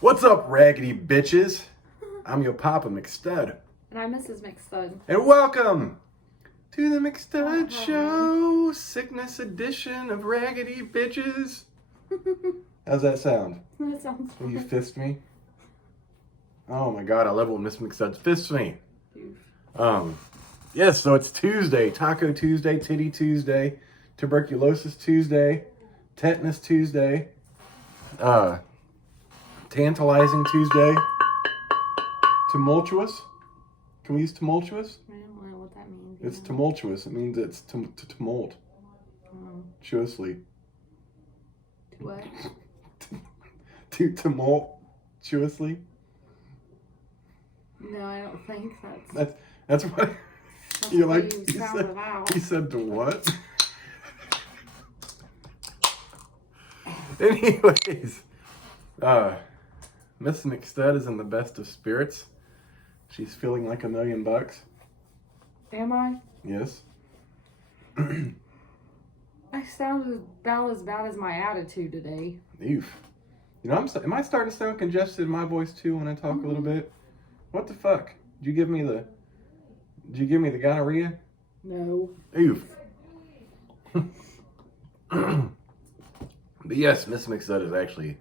What's up, Raggedy bitches? I'm your Papa McStud. And I'm Mrs. McStud. And welcome to the McStud Show, sickness edition of Raggedy bitches. How's that sound? That sounds Will fun. you fist me? Oh my god, I love it when Miss McStud fists me. Yes, so it's Tuesday, Taco Tuesday, Titty Tuesday, Tuberculosis Tuesday, Tetanus Tuesday, Tantalizing Tuesday, Tumultuous. Can we use tumultuous? I don't know what that means. It's tumultuous. It means it's to tumult. Tumultuously. What? To tumultuously. No, I don't think that's That's what that's you're what like. you He sounded said, out. he said to what? Anyways, Miss McStud is in the best of spirits. She's feeling like $1 million. Am I? Yes. I sound about as bad as my attitude today. Oof. You know, am I starting to sound congested in my voice too when I talk a little bit? What the fuck? Did you give me the gonorrhea? No. Oof. But yes, Miss McStud is actually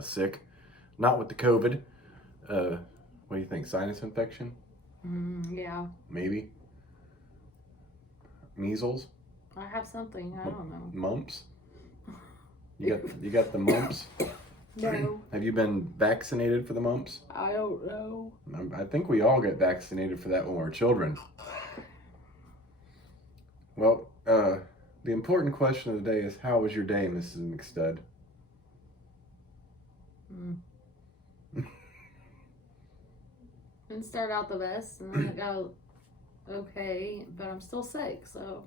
sick. Not with the COVID. What do you think? Sinus infection? Yeah. Maybe. Measles? I have something. I don't know. Mumps? You got the mumps? No. Have you been vaccinated for the mumps? I don't know. I think we all get vaccinated for that when we're children. Well, the important question of the day is, how was your day, Mrs. McStud? Didn't start out the best, and then it got okay, but I'm still sick, so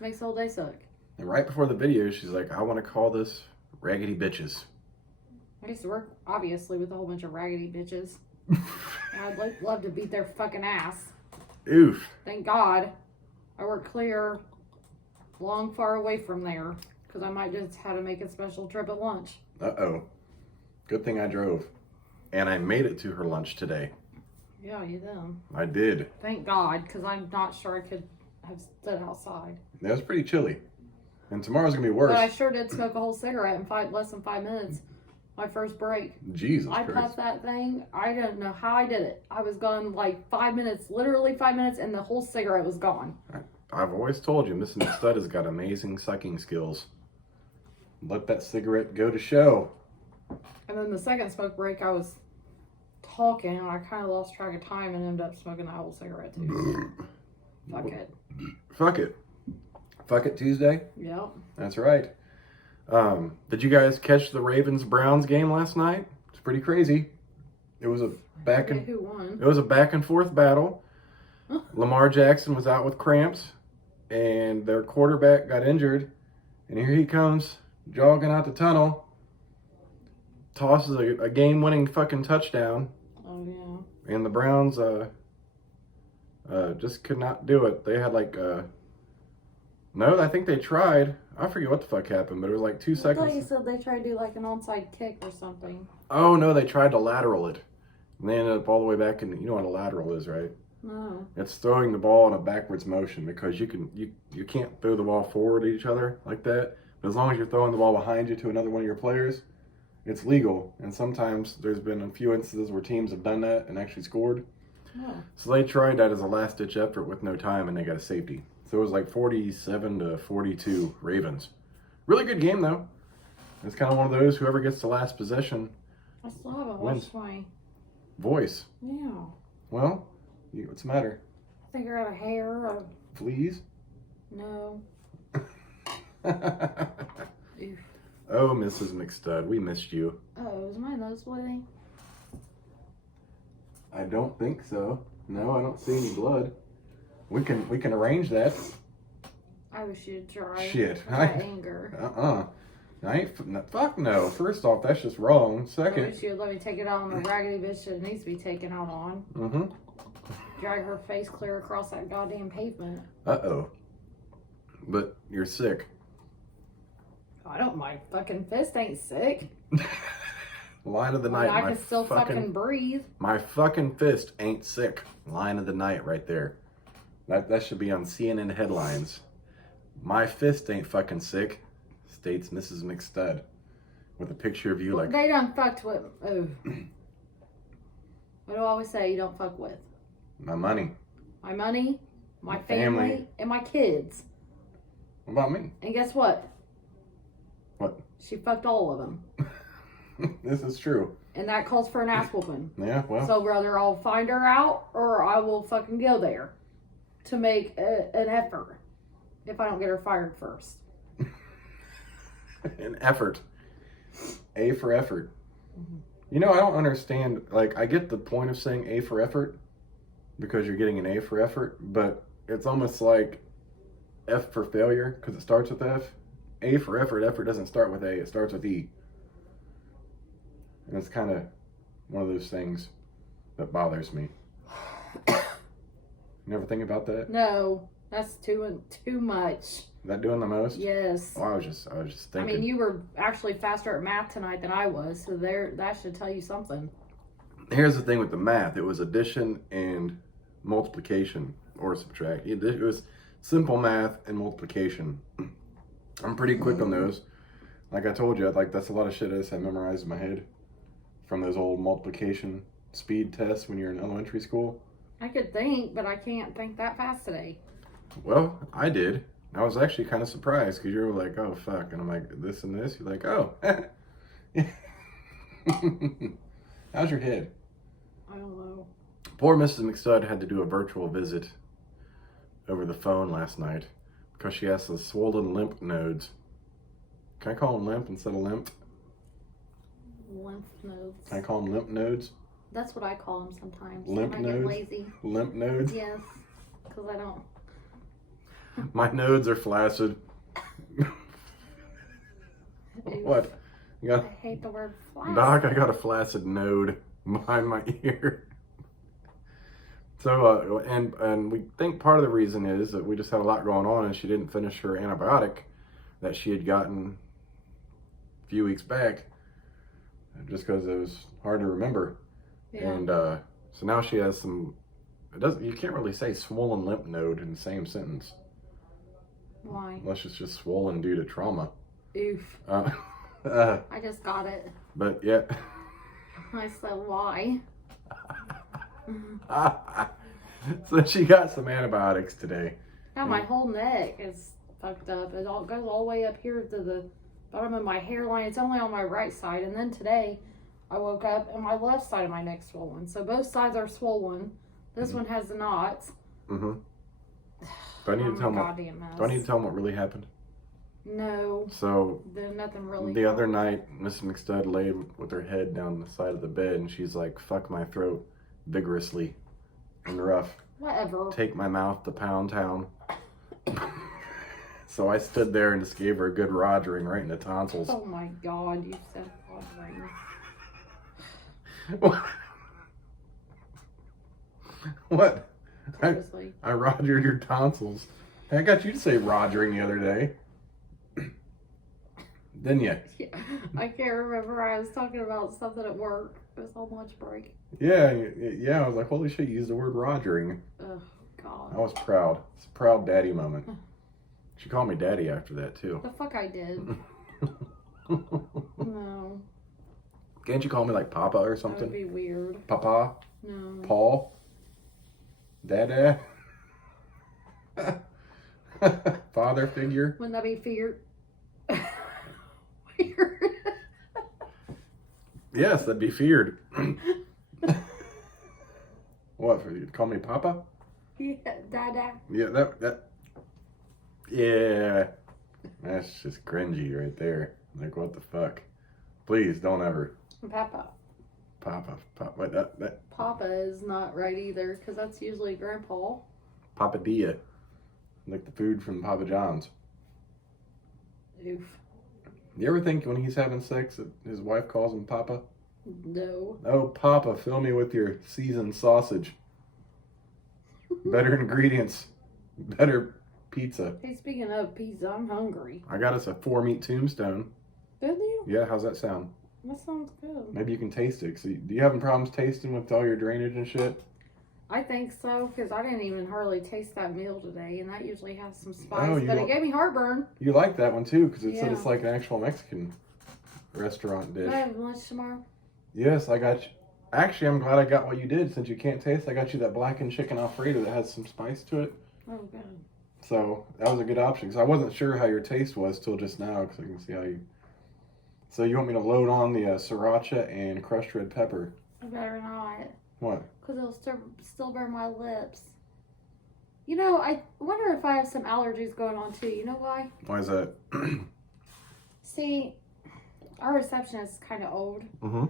it makes the whole day suck. And right before the video, she's like, I want to call this Raggedy Bitches. I used to work, obviously, with a whole bunch of raggedy bitches. And I'd love to beat their fucking ass. Oof. Thank God I work clear, long, far away from there, because I might just have to make a special trip at lunch. Uh-oh. Good thing I drove. And I made it to her lunch today. Yeah, you did. I did. Thank God, because I'm not sure I could have stood outside. It was pretty chilly. And tomorrow's going to be worse. But I sure did smoke a whole cigarette in less than 5 minutes. My first break. Jesus I Christ. puffed that thing. I don't know how I did it. I was gone like 5 minutes, literally 5 minutes, and the whole cigarette was gone. I've always told you, Miss McStud has got amazing sucking skills. Let that cigarette go to show. And then the second smoke break, I was talking, and I kind of lost track of time and ended up smoking that whole cigarette too. Fuck it. Fuck it. Fuck it Tuesday? Yep. That's right. Did you guys catch the Ravens-Browns game last night? It's pretty crazy. It was a Who won? It was a back and forth battle. Lamar Jackson was out with cramps, and their quarterback got injured. And here he comes, jogging out the tunnel, tosses a game-winning fucking touchdown. Oh yeah. And the Browns just could not do it. They had no, I think they tried. I forget what the fuck happened, but it was like 2 I seconds. thought you said they tried to do like an onside kick or something. Oh no, they tried to lateral it. And they ended up all the way back in. You know what a lateral is, right? No. It's throwing the ball in a backwards motion, because you can't throw the ball forward at each other like that. But as long as you're throwing the ball behind you to another one of your players, it's legal. And sometimes there's been a few instances where teams have done that and actually scored. Oh. So they tried that as a last-ditch effort with no time, and they got a safety. So it was like 47-42 Ravens. Really good game, though. It's kind of one of those, whoever gets the last possession I still haven't wins. watched my. Voice. Yeah. Well, what's the matter? I think I got a hair. Or... Fleas? No. Oof. Oh, Mrs. McStud, we missed you. Oh, is my nose bleeding? I don't think so. No, I don't see any blood. We can arrange that. I wish you'd try. Shit. My anger. I ain't. Fuck no. First off, that's just wrong. I Second. wish you'd let me take it out on the raggedy bitch that it needs to be taken out on. Mm-hmm. Drag her face clear across that goddamn pavement. Uh-oh. But you're sick. I don't. My fucking fist ain't sick. Line of the Like, night. I can still fucking breathe. My fucking fist ain't sick. Line of the night right there. That should be on CNN headlines. My fist ain't fucking sick, states Mrs. McStud. With a picture of you like... They done fucked with... Oh. What do I always say you don't fuck with? My money. My money, my family, and my kids. What about me? And guess what? What? She fucked all of them. This is true. And that calls for an ass whooping. Yeah, well. So whether I'll find her out or I will fucking go there to make an effort if I don't get her fired first. An effort. A for effort. Mm-hmm. You know, I don't understand. Like, I get the point of saying A for effort because you're getting an A for effort, but it's almost like F for failure because it starts with F. A for effort. Effort doesn't start with A. It starts with E. And it's kind of one of those things that bothers me. You never think about that? No, that's too much. Is that doing the most? Yes. Oh, I was just thinking. I mean, you were actually faster at math tonight than I was, so that should tell you something. Here's the thing with the math. It was addition and multiplication or subtract. It was simple math and multiplication. I'm pretty quick on those. Like I told you, like that's a lot of shit I just had memorized in my head from those old multiplication speed tests when you're in elementary school. I could think, but I can't think that fast today. Well, I did. I was actually kind of surprised because you were like, oh, fuck. And I'm like, this and this. You're like, oh. How's your head? I don't know. Poor Mrs. McStud had to do a virtual visit over the phone last night because she has those swollen lymph nodes. Can I call them lymph instead of lymph? Lymph nodes. Can I call them lymph nodes? That's what I call them sometimes. Lymph when I get nodes? lazy. Lymph nodes? Yes, because I don't. My nodes are flaccid. What? You got, I hate the word flaccid. Doc, I got a flaccid node behind my ear. So, and we think part of the reason is that we just had a lot going on and she didn't finish her antibiotic that she had gotten a few weeks back just because it was hard to remember. Yeah. And so now she has some, you can't really say swollen lymph node in the same sentence. Why? Unless it's just swollen due to trauma. Oof. I just got it. But yeah. I said, why? So she got some antibiotics today. Now my whole neck is fucked up. It all goes all the way up here to the bottom of my hairline. It's only on my right side. And then today I woke up and my left side of my neck's swollen. So both sides are swollen. This one has the knots. Mm-hmm. Do I need to tell them what really happened? No. So there's nothing really. The other night, Mrs. McStud laid with her head down the side of the bed, and she's like, "Fuck my throat," vigorously and rough. Whatever. Take my mouth to Pound Town. So I stood there and just gave her a good rogering right in the tonsils. Oh my God! You said rogering. What? What? Seriously. I rogered your tonsils. I got you to say rogering the other day. Didn't you? Yeah, I can't remember. I was talking about something at work. It was on lunch break. Yeah. I was like, holy shit, you used the word rogering. Oh, God. I was proud. It's a proud daddy moment. She called me daddy after that, too. The fuck I did. No. Can't you call me like Papa or That something? would be weird. Papa? No. Paul? Dada? Father figure? Wouldn't that be weird? Weird. Yes, that'd be feared. What, for you to call me Papa? Yeah, Dada. Yeah, that. Yeah. That's just cringy right there. Like, what the fuck? Please, don't ever. Papa. Papa. What, that. Papa is not right either, because that's usually Grandpa. Papadilla. Like the food from Papa John's. Oof. You ever think when he's having sex that his wife calls him Papa? No. Oh, Papa, fill me with your seasoned sausage. Better ingredients. Better pizza. Hey, speaking of pizza, I'm hungry. I got us a 4-meat tombstone. Didn't you? Yeah, how's that sound? That sounds good. Maybe you can taste it. So, do you having problems tasting with all your drainage and shit? I think so, because I didn't even hardly taste that meal today, and that usually has some spice, Oh, but it gave me heartburn. You like that one too, because it said Yeah. it's like an actual Mexican restaurant dish. Do I have lunch tomorrow? Yes, I got you. Actually, I'm glad I got what you did. Since you can't taste, I got you that blackened chicken Alfredo that has some spice to it. Oh, good. So that was a good option, because I wasn't sure how your taste was till just now, because I can see how you... So you want me to load on the sriracha and crushed red pepper? I better not. What? Because it'll still burn my lips. You know, I wonder if I have some allergies going on too. You know why? Why is that? See, our receptionist is kind of old. Mm-hmm.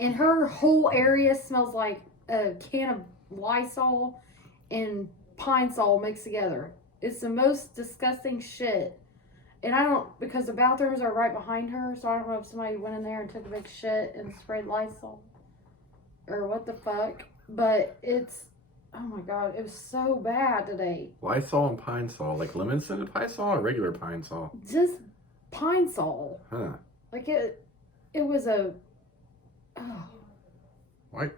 And her whole area smells like a can of Lysol and Pine Sol mixed together. It's the most disgusting shit. And I don't, because the bathrooms are right behind her, so I don't know if somebody went in there and took a big shit and sprayed Lysol. Or what the fuck. But it's, oh my god, it was so bad today. Lysol and Pine Sol, like lemon scented Pine Sol or regular Pine Sol? Just Pine Sol. Huh. Like it was a, oh. Why?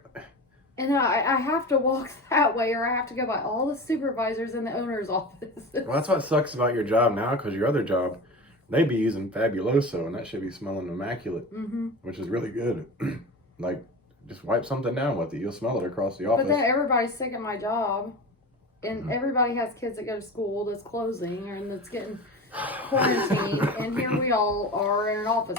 And I have to walk that way, or I have to go by all the supervisors in the owner's office. Well, that's what sucks about your job now, because your other job, they be using Fabuloso, and that should be smelling immaculate, which is really good. Like, just wipe something down with it. You'll smell it across the office. But then everybody's sick at my job, and everybody has kids that go to school that's closing, and that's getting quarantined, and here we all are in an office.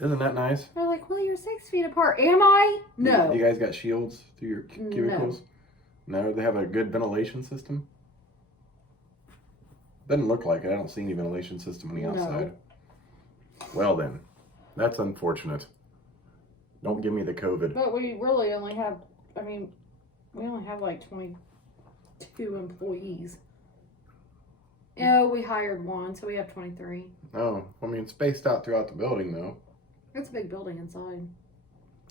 Isn't that nice? They're like, well, you're 6 feet apart. Am I? No. You guys got shields through your cubicles? No. They have a good ventilation system? Doesn't look like it. I don't see any ventilation system on the outside. Well then, that's unfortunate. Don't give me the COVID. But we really only have, we only have like 22 employees. Yeah, we hired one, so we have 23. Oh, spaced out throughout the building though. It's a big building inside.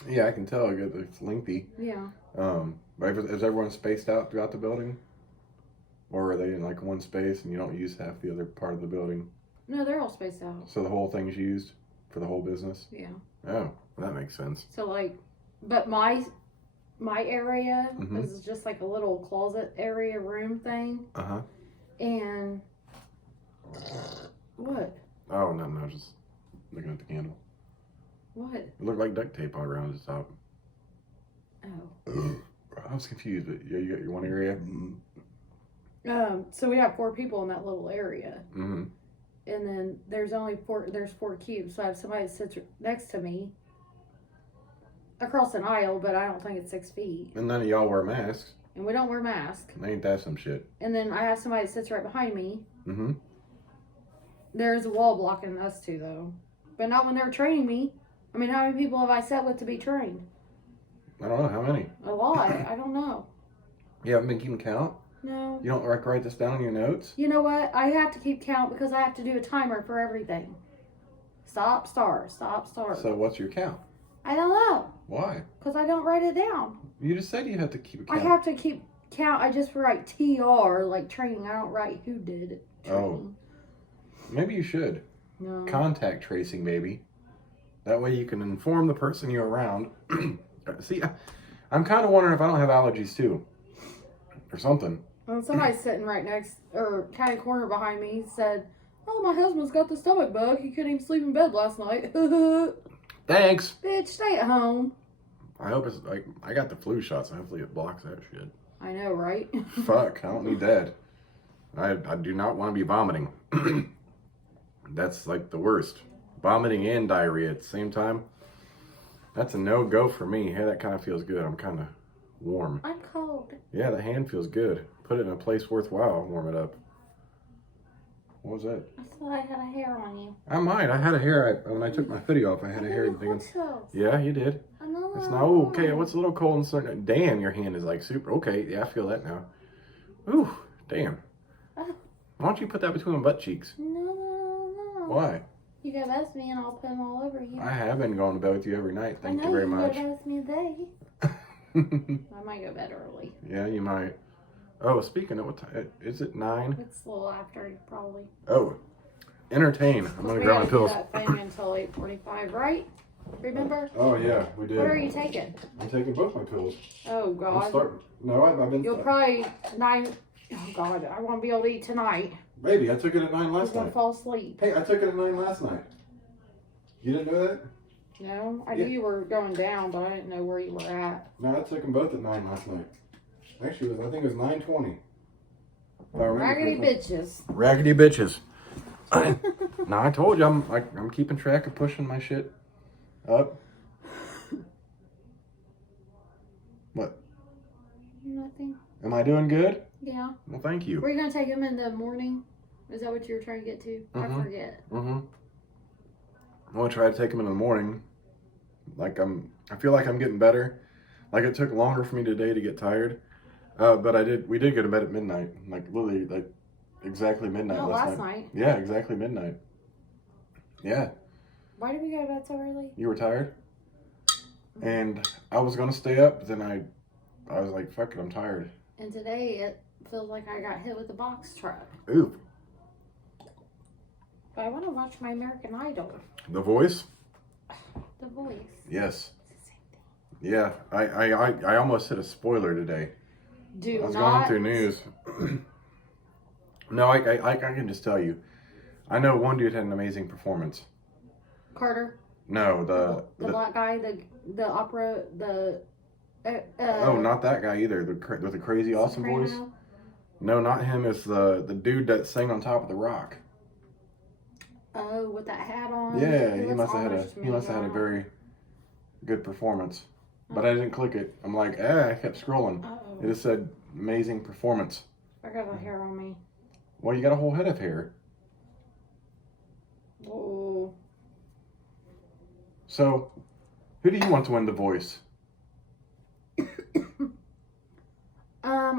Yeah, I can tell. It's lengthy. Yeah. But is everyone spaced out throughout the building? Or are they in like one space and you don't use half the other part of the building? No, they're all spaced out. So the whole thing's used for the whole business? Yeah. Oh, that makes sense. So like, but my area is just like a little closet area room thing. Uh-huh. And what? Oh, no, just looking at the candle. What? It looked like duct tape all around the top. Oh. I was confused, but yeah, you got your one area. So we have 4 people in that little area. Mm-hmm. And then there's 4 cubes. So I have somebody that sits next to me across an aisle, but I don't think it's 6 feet. And none of y'all wear masks. And we don't wear masks. Ain't that some shit? And then I have somebody that sits right behind me. Mm-hmm. There's a wall blocking us two, though. But not when they're training me. How many people have I sat with to be trained? I don't know. How many? A lot. I don't know. You haven't been keeping count? No. You don't write this down in your notes? You know what? I have to keep count because I have to do a timer for everything. Stop, start. Stop, start. So what's your count? I don't know. Why? Because I don't write it down. You just said you have to keep a count. I have to keep count. I just write TR, like training. I don't write who did it. Training. Maybe you should. No. Contact tracing, maybe. That way you can inform the person you're around. See, I'm kind of wondering if I don't have allergies too. Or something. And somebody sitting right next, or kind of corner behind me said, oh, my husband's got the stomach bug. He couldn't even sleep in bed last night. Thanks. Bitch, stay at home. I hope it's like, I got the flu shot, so hopefully it blocks that shit. I know, right? Fuck, I don't need that. I do not want to be vomiting. That's like the worst. Vomiting and diarrhea at the same time. That's a no-go for me. Hey, that kind of feels good. I'm kind of warm. I'm cold. Yeah, the hand feels good. Put it in a place worthwhile. Warm it up. What was that? I thought I had a hair on you. I might. I had a hair. When I took my hoodie off, I had a hair. Yeah, you did. It's not okay. What's a little cold and certain. Damn, your hand is like super. Okay, yeah, I feel that now. Ooh, damn. Why don't you put that between my butt cheeks? No. Why? You gotta ask me and I'll put them all over you. I have been going to bed with you every night. Thank you very much. You gotta ask me a day. I might go to bed early. Yeah, you might. Oh, speaking of what time, is it 9? It's a little after, probably. Oh, entertain. I'm gonna grab my pills. That thing until 8:45, right? Remember? Oh yeah, we did. What are you taking? I'm taking both my pills. Oh I'm God. starting. No, I've been. You'll probably 9. Oh God, I won't be able to eat tonight. Baby, I took it at 9 You're last gonna night. fall asleep. Hey, I took it at 9 last night. You didn't know that? No, I Yeah. knew you were going down, but I didn't know where you were at. No, I took them both at 9 last night. Actually, I think it was 9:20. If I remember Raggedy correctly. bitches. Raggedy bitches. Now I told you I'm keeping track of pushing my shit up. What? Nothing. Am I doing good? Yeah. Well, thank you. Were you gonna take him in the morning? Is that what you were trying to get to? I forget. Mm-hmm. I'm gonna try to take them in the morning. I feel like I'm getting better. Like it took longer for me today to get tired. But we did go to bed at midnight. Like literally, like exactly midnight No, last last night. night. Yeah, exactly midnight. Yeah. Why did we go to bed so early? You were tired? And I was gonna stay up, but then I was like, fuck it, I'm tired. And today it feels like I got hit with a box truck. Ooh. But I want to watch my American Idol. The Voice? The Voice. Yes. It's the same thing. Yeah. I almost hit a spoiler today. Do I was not. going through news. No, I can just tell you. I know one dude had an amazing performance. Carter. No, the black guy, the opera, oh, not that guy either. With the crazy awesome voice. Soprano. No, not him. It's the dude that sang on top of the rock. Oh, with that hat on. Yeah, he looks must have Amish to had me, a very good performance. But I didn't click it. I'm like, I kept scrolling. Uh-oh. It just said amazing performance. I got a hair on me. Well, you got a whole head of hair. Oh. So, who do you want to win The Voice?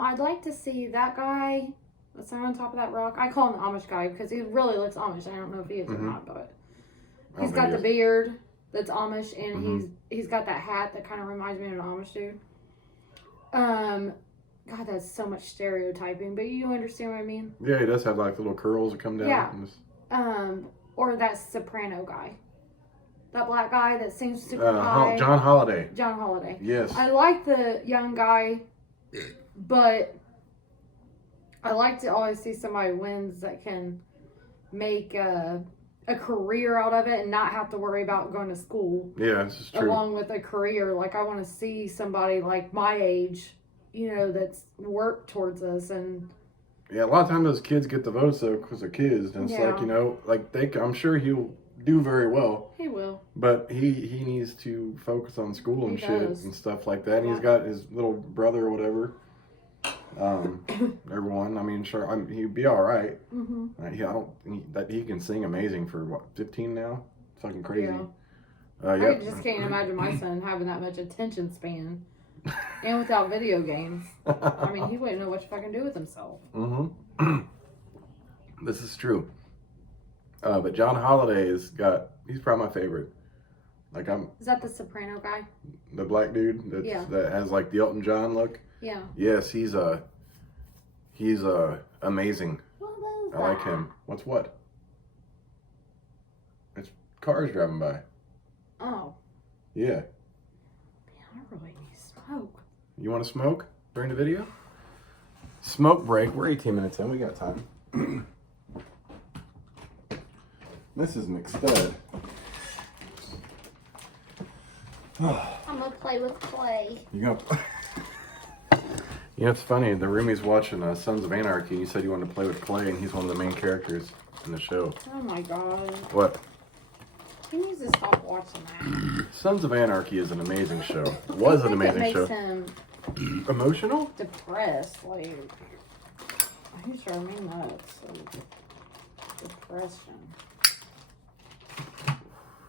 I'd like to see that guy that's on top of that rock. I call him the Amish guy because he really looks Amish. I don't know if he is or not, but he's got the beard that's Amish, and he's got that hat that kind of reminds me of an Amish dude. God, that's so much stereotyping, but you understand what I mean? Yeah, he does have like little curls that come down. Yeah. And just... Or that soprano guy. That black guy that sings super high. John Holiday. John Holiday. Yes. I like the young guy, but I like to always see somebody wins that can make a career out of it and not have to worry about going to school. Yeah, this is true. Along with a career. Like, I want to see somebody like my age, that's worked towards us. And yeah, a lot of times those kids get the votes though because they're kids. And it's like, I'm sure he'll do very well. He will. But he needs to focus on school and shit does. and stuff like that. And he's got his little brother or whatever. Everyone, I mean, sure, he'd be all right. He can sing amazing for what, 15 now? Fucking crazy. Yeah. I just can't imagine my son having that much attention span, and without video games. I mean, he wouldn't know what to fucking do with himself. This is true. But John Holiday he's probably my favorite. Like Is that the soprano guy? The black dude that has like the Elton John look. Yeah. Yes, he's amazing. I like him. What? It's cars driving by. Oh. Yeah. Man, I really need smoke. You want to smoke during the video? Smoke break. We're 18 minutes in. We got time. This is McStud. I'm gonna play with clay. You gonna? It's funny. The roomie's watching Sons of Anarchy. You said you wanted to play with Clay, and he's one of the main characters in the show. Oh my god. What? He needs to stop watching that. Sons of Anarchy is an amazing show. It was an amazing show. It makes him Emotional? depressed. Like, he's driving me nuts. Depression.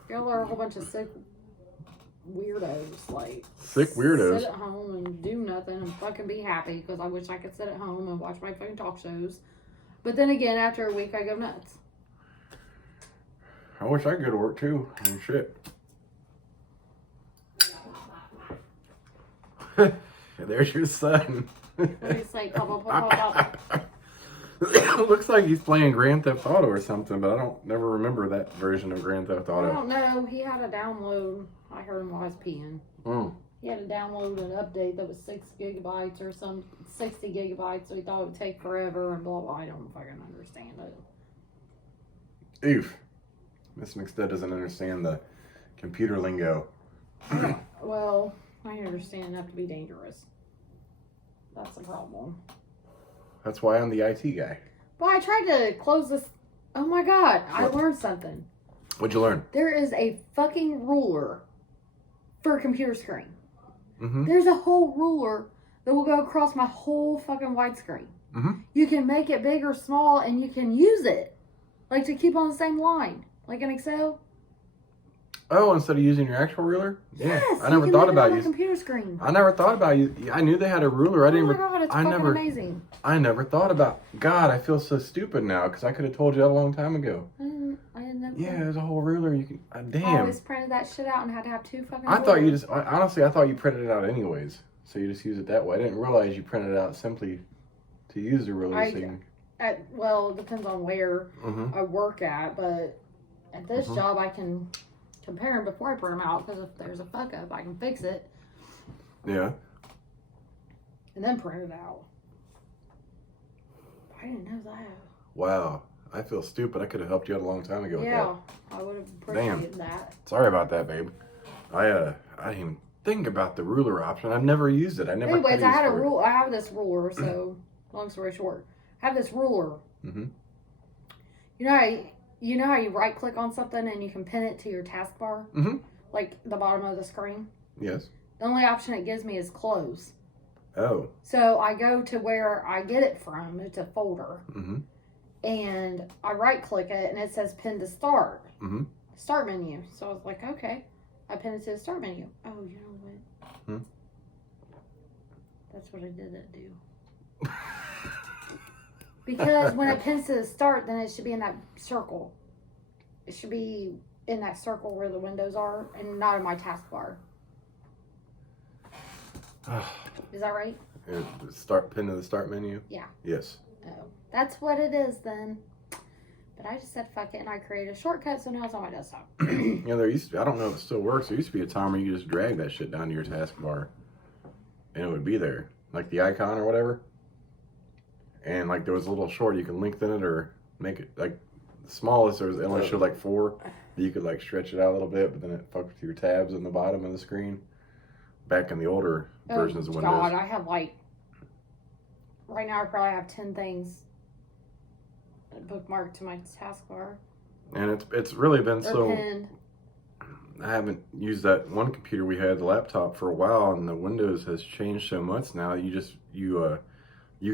Y'all are a whole bunch of sick weirdos. Like, Sick weirdos? Sit at home and do nothing and fucking be happy because I wish I could sit at home and watch my fucking talk shows. But then again, after a week, I go nuts. I wish I could go to work too. I mean, shit. There's your son. What do you say? Pop, pop, pop, pop, pop. It looks like he's playing Grand Theft Auto or something, but I don't never remember that version of Grand Theft I Auto. don't know. He had a download. I heard him while I was peeing. He had to download an update that was 6 gigabytes or some 60 gigabytes, so he thought it would take forever and blah blah. I don't fucking understand it. Oof. Miss McStud doesn't understand the computer lingo. Well, I understand enough to be dangerous. That's the problem. That's why I'm the IT guy. Well, I tried to close this. Oh my god, I learned something. What'd you learn? There is a fucking ruler for a computer screen. Mm-hmm. There's a whole ruler that will go across my whole fucking widescreen. Mm-hmm. You can make it big or small, and you can use it, like to keep on the same line, like in Excel. Oh, instead of using your actual ruler? Yes, Yeah, I never thought about using. Computer screen. I never thought about you. I knew they had a ruler. I didn't. Oh my god, it's fucking amazing. I never thought about. God, I feel so stupid now because I could have told you that a long time ago. I didn't know. Yeah, there's a whole ruler. You can. I Damn. always printed that shit out and had to have 2 fucking. I thought you just. Honestly, I thought you printed it out anyways. So you just use it that way. I didn't realize you printed it out simply to use the ruler. Well, it depends on where Mm-hmm. I work at, but at this job I can compare them before I print them out, because if there's a fuck up, I can fix it. Yeah. And then print it out. I didn't know that. Wow. I feel stupid. I could have helped you out a long time ago with that. I would have appreciated that. Sorry about that, babe. I didn't even think about the ruler option. I've never used it. Anyways, I had a rule. I have this ruler, so long story short, I have this ruler. Mm-hmm. You know how you right click on something and you can pin it to your taskbar? Mm-hmm. Like the bottom of the screen? Yes. The only option it gives me is close. Oh. So I go to where I get it from. It's a folder. Mm-hmm. And I right click it and it says pin to start. Mm-hmm. Start menu. So I was like, okay. I pin it to the start menu. Oh, you know what? Hmm? That's what I didn't do. Because when it pins to the start, then it should be in that circle. It should be in that circle where the windows are and not in my taskbar. Is that right? Pin to the start menu? Yeah. Yes. Oh, that's what it is then. But I just said fuck it and I created a shortcut, so now it's on my desktop. Yeah, there used to be, I don't know if it still works. There used to be a time where you could just drag that shit down to your taskbar and it would be there. Like the icon or whatever. And like there was a little short you can lengthen it or make it like the smallest. It only showed like 4. You could like stretch it out a little bit, but then it fucked with your tabs in the bottom of the screen. Back in the older versions of Windows. God, I have like right now I probably have 10 things bookmarked to my taskbar. And it's really been so. Pinned. I haven't used that one computer we had, the laptop, for a while, and the Windows has changed so much now. You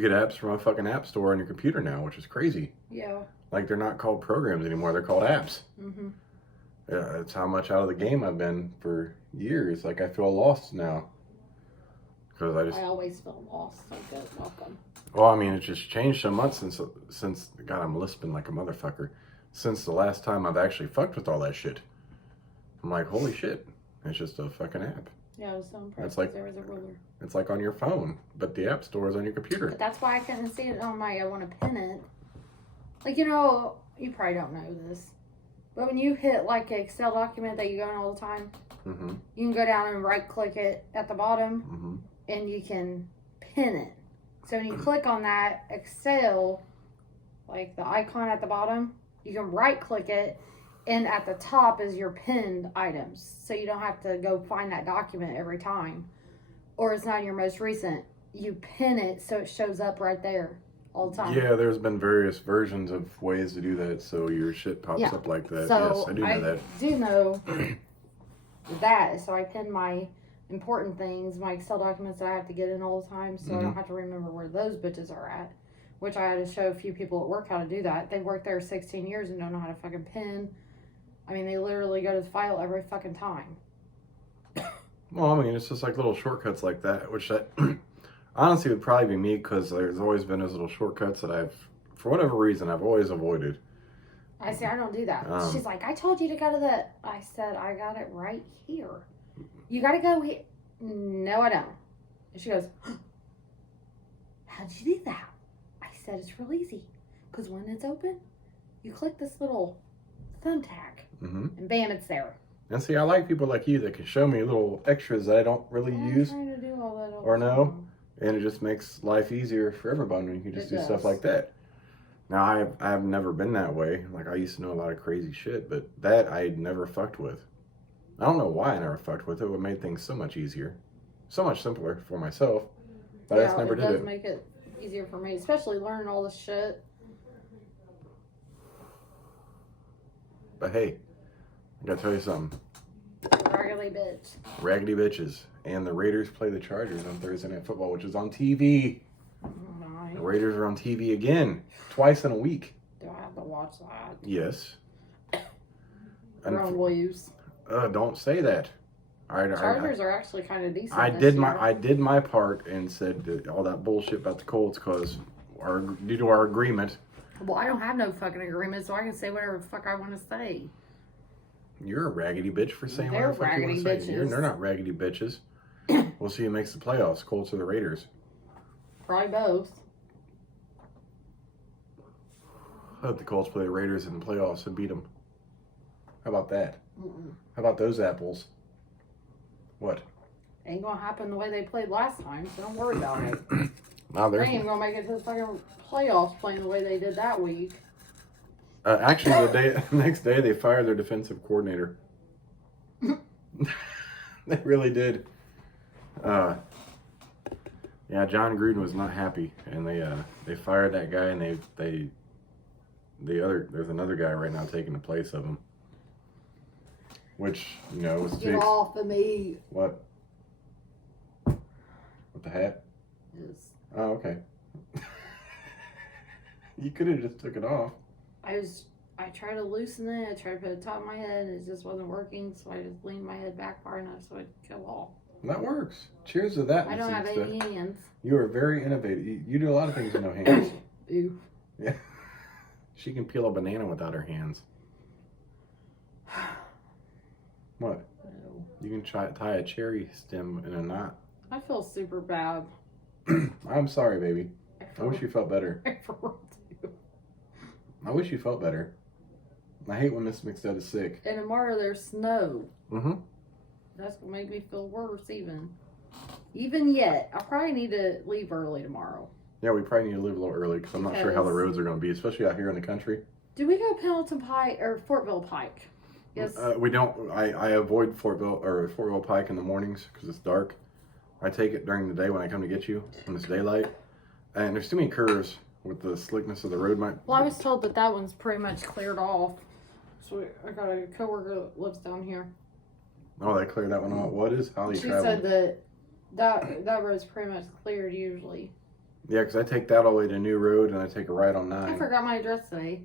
get apps from a fucking app store on your computer now, which is crazy. Yeah. Like they're not called programs anymore; they're called apps. Mhm. Yeah, that's how much out of the game I've been for years. Like I feel lost now because I always feel lost. So good, welcome. Well, I mean, it's just changed so much since God, I'm lisping like a motherfucker. Since the last time I've actually fucked with all that shit, I'm like, holy shit, it's just a fucking app. Yeah, I was so impressed. It's like there was a ruler. It's like on your phone, but the app store is on your computer. But that's why I couldn't see it on my. I want to pin it. Like you probably don't know this, but when you hit like an Excel document that you go in all the time, Mm-hmm. you can go down and right click it at the bottom, Mm-hmm. and you can pin it. So when you click on that Excel, like the icon at the bottom, you can right click it, and at the top is your pinned items. So you don't have to go find that document every time. Or it's not your most recent. You pin it so it shows up right there all the time. Yeah, there's been various versions of ways to do that, so your shit pops up like that. So yes, I do know that. I do know that. So I pin my important things, my Excel documents that I have to get in all the time, so I don't have to remember where those bitches are at. Which I had to show a few people at work how to do that. They worked there 16 years and don't know how to fucking pin. I mean, they literally go to the file every fucking time. Well, I mean, it's just like little shortcuts like that, which that honestly would probably be me because there's always been those little shortcuts that for whatever reason, I've always avoided. I say, I don't do that. She's like, I told you to go to the... I said, I got it right here. You got to go here. No, I don't. And she goes, how'd you do that? I said, it's real easy. Because when it's open, you click this little thumbtack, Mm-hmm. and bam, it's there. And see, I like people like you that can show me little extras that I don't really use I'm trying to do all that or know, and it just makes life easier for everyone when you can just do stuff like that. Now, I've never been that way. Like, I used to know a lot of crazy shit, but that I never fucked with. I don't know why I never fucked with it. It made things so much easier, so much simpler for myself. But I just never did it. It does make it easier for me, especially learning all this shit. But hey, I gotta tell you something. Raggedy bitch. Raggedy bitches. And the Raiders play the Chargers on Thursday Night Football, which is on TV. The Raiders are on TV again, twice in a week. Do I have to watch that? Yes. We're on lose. Don't say that. Chargers are actually kind of decent. I did my part and said all that bullshit about the Colts because due to our agreement. Well, I don't have no fucking agreement, so I can say whatever the fuck I want to say. You're a raggedy bitch for saying They're whatever the fuck you want to say. They're not raggedy bitches. We'll see who makes the playoffs, Colts or the Raiders. Probably both. I hope the Colts play the Raiders in the playoffs and beat them. How about that? Mm-mm. How about those apples? What? Ain't gonna happen the way they played last time, so don't worry about it. They ain't gonna make it to the fucking playoffs playing the way they did that week. Actually, the next day they fired their defensive coordinator. They really did. Yeah, John Gruden was not happy, and they fired that guy, and there's another guy right now taking the place of him. Which, was Get off of me. What? With the hat? Yes. Oh, okay. You could have just took it off. I tried to loosen it. I tried to put it top of my head, and it just wasn't working. So I just leaned my head back far enough so it'd go off. That works. Cheers to that. I don't have any hands. You are very innovative. You do a lot of things with no hands. Ew. Yeah. She can peel a banana without her hands. What? No. You can tie a cherry stem in a knot. I feel super bad. I'm sorry, baby. I wish you felt better. I for real do. I wish you felt better. I hate when Miss McStud is sick. And tomorrow there's snow. Mm-hmm. That's gonna make me feel worse even yet. I probably need to leave early tomorrow. Yeah, we probably need to leave a little early because I'm not sure how the roads are going to be, especially out here in the country. Do we go Pendleton Pike or Fortville Pike? Yes. We don't. I avoid Fortville Pike in the mornings because it's dark. I take it during the day when I come to get you when it's daylight. And there's too many curves with the slickness of the road. Well, I was told that one's pretty much cleared off. So I got a coworker that lives down here. Oh, they cleared that one off. What is how do you travel? She said that road's pretty much cleared usually. Yeah, because I take that all the way to New Road and I take a right on 9. I forgot my address today.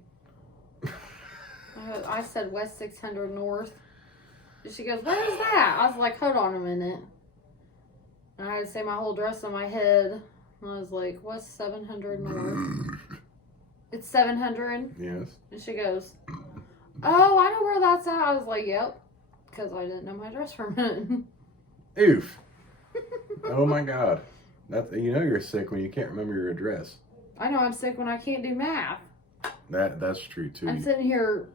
I said West 600 North. And she goes, "Where is that?" I was like, "Hold on a minute." And I had to say my whole address in my head. And I was like, "West 700 North." It's 700? Yes. And she goes, "Oh, I know where that's at." I was like, "Yep." Because I didn't know my address for a minute. Oof. Oh my God. You're sick when you can't remember your address. I know I'm sick when I can't do math. That's true too. I'm sitting here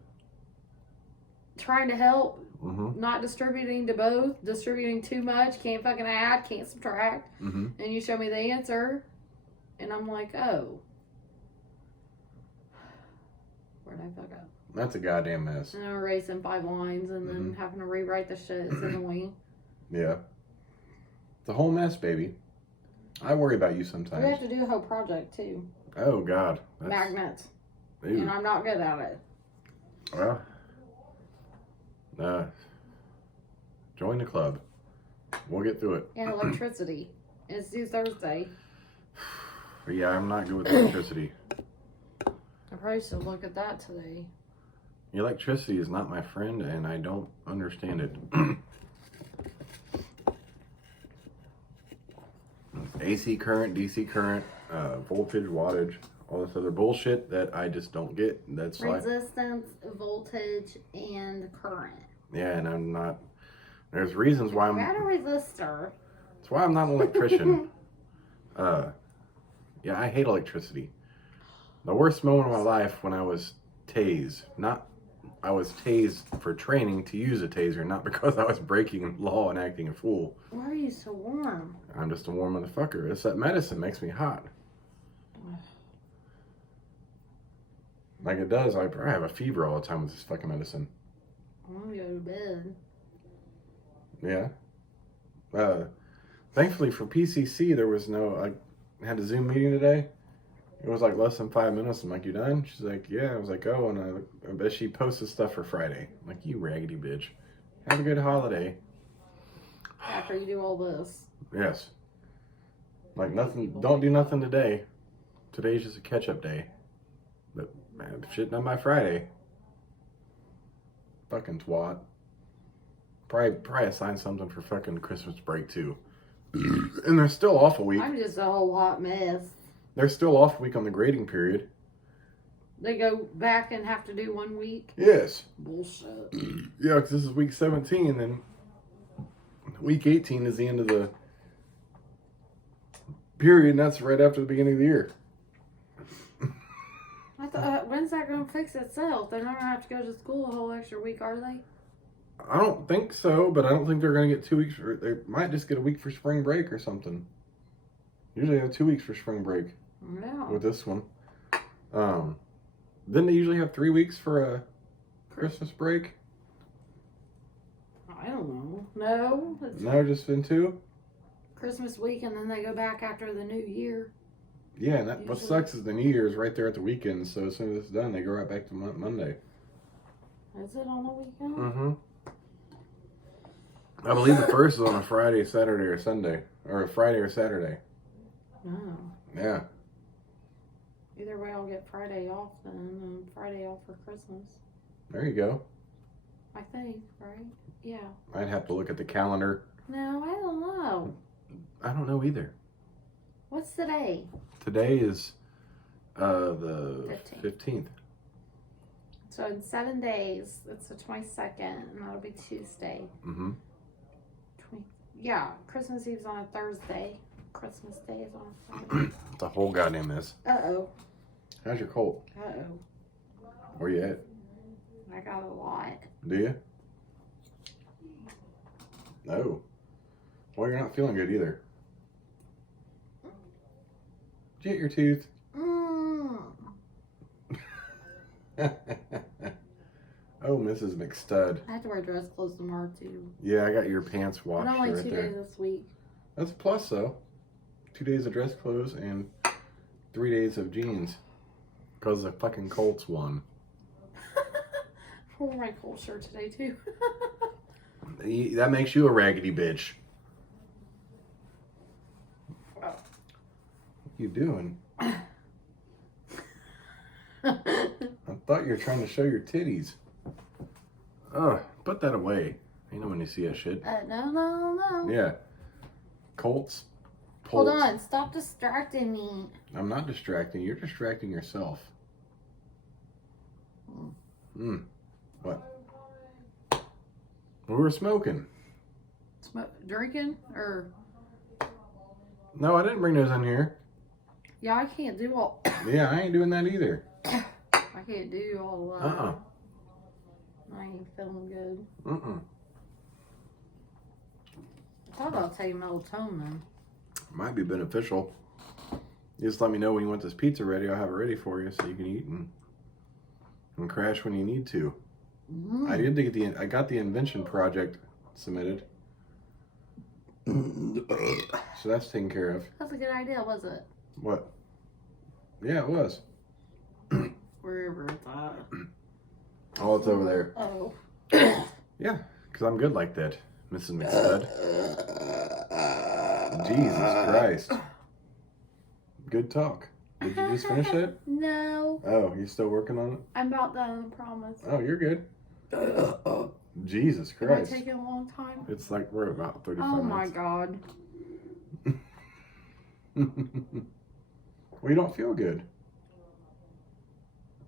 trying to help, mm-hmm. not distributing to both, distributing too much, can't fucking add, can't subtract, mm-hmm. and you show me the answer, and I'm like, oh, where'd I fuck up? That's a goddamn mess. And I'm erasing 5 lines and then mm-hmm. having to rewrite the shit. It's annoying. Yeah. It's a whole mess, baby. I worry about you sometimes. We have to do a whole project too. Oh God. Magnets. Ew. And I'm not good at it. Well, join the club. We'll get through it. And electricity. It's due Thursday. Yeah, I'm not good with electricity. I probably should look at that today. Electricity is not my friend, and I don't understand it. AC current, DC current, voltage, wattage, all this other bullshit that I just don't get. That's resistance, voltage, and current. Yeah, and I'm not. There's reasons why I'm. Add a resistor. That's why I'm not an electrician. Yeah, I hate electricity. The worst moment of my life when I was tased. I was tased for training to use a taser, not because I was breaking law and acting a fool. Why are you so warm? I'm just a warm motherfucker. It's that medicine makes me hot. Like it does. I have a fever all the time with this fucking medicine. I want to go to bed. Yeah. Thankfully for PCC, there was no. I had a Zoom meeting today. It was like less than 5 minutes. I'm like, you done? She's like, yeah. I was like, oh, and I bet she posted stuff for Friday. I'm like, you raggedy bitch. Have a good holiday. After you do all this. Yes. Like nothing. Don't do nothing today. Today's just a catch-up day. But man, shit done by Friday. Fucking twat. Probably assign something for fucking Christmas break too. And they're still off a week. I'm just a whole hot mess. They're still off a week on the grading period. They go back and have to do 1 week? Yes. Bullshit. Yeah, because this is week 17, and then week 18 is the end of the period, and that's right after the beginning of the year. I thought, when's that going to fix itself? They're not going to have to go to school a whole extra week, are they? I don't think so, but I don't think they're going to get 2 weeks. They might just get a week for spring break or something. Usually they have 2 weeks for spring break. Yeah. With this one. Didn't they usually have 3 weeks for a Christmas break? I don't know. No. No, just been 2? Christmas week, and then they go back after the new year. Yeah, and what sucks is the New Year's right there at the weekend, so as soon as it's done, they go right back to Monday. Is it on the weekend? Mm-hmm. I believe the first is on a Friday, Saturday, or Sunday. Or a Friday or Saturday. No. Yeah. Either way, I'll get Friday off then, and Friday off for Christmas. There you go. I think, right? Yeah. I'd have to look at the calendar. No, I don't know. I don't know either. What's today? Today is the 15th. So in 7 days, it's the 22nd, and that'll be Tuesday. Mm-hmm. Yeah, Christmas Eve's on a Thursday. Christmas Day is on a Friday. It's a whole goddamn mess. Uh-oh. How's your cold? Uh-oh. Where you at? I got a lot. Do you? No. Well, you're not feeling good either. Did you hit your tooth? Oh, Mrs. McStud. I have to wear dress clothes tomorrow, too. Yeah, I got your pants washed But only right 2 there. days this week. That's a plus, though. 2 days of dress clothes and 3 days of jeans. Because the fucking Colts won. I wore my Colt shirt today, too. That makes you a raggedy bitch. Wow. What you doing? I thought you were trying to show your titties. Ugh, put that away. You know when you see that shit. No. Yeah. Colts. Hold Polts. on, stop distracting me. I'm not distracting. You're distracting yourself. What? We were smoking. Drinking? Or... No, I didn't bring those in here. Yeah, I can't do all... Yeah, I ain't doing that either. I can't do all that. Uh-uh. I ain't feeling good. Uh-uh. I thought I'll take melatonin. Might be beneficial. You just let me know when you want this pizza ready. I'll have it ready for you so you can eat and crash when you need to. Mm. I got the invention project submitted. So that's taken care of. That's a good idea, was it? What? Yeah, it was. Wherever it's at. Oh, it's over there. Oh. Yeah, because I'm good like that, Mrs. McStud. Jesus Christ. Good talk. Did you just finish that? No. Oh, you still working on it? I'm about done, I promise. Oh, you're good. Jesus Am I Christ. taking a long time? It's like we're about 35 Oh minutes. my God. Well, you don't feel good.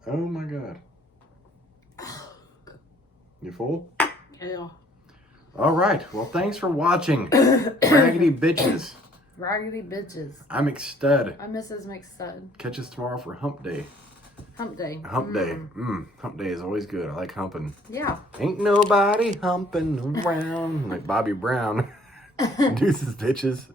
Oh my God. You full? Yeah. All right. Well, thanks for watching. Raggedy bitches. Raggedy bitches. I'm McStud. I'm Mrs. McStud. Catch us tomorrow for Hump Day. Hump day. Hump day. Hump day is always good. I like humping. Yeah. Ain't nobody humping around like Bobby Brown. Deuces, bitches.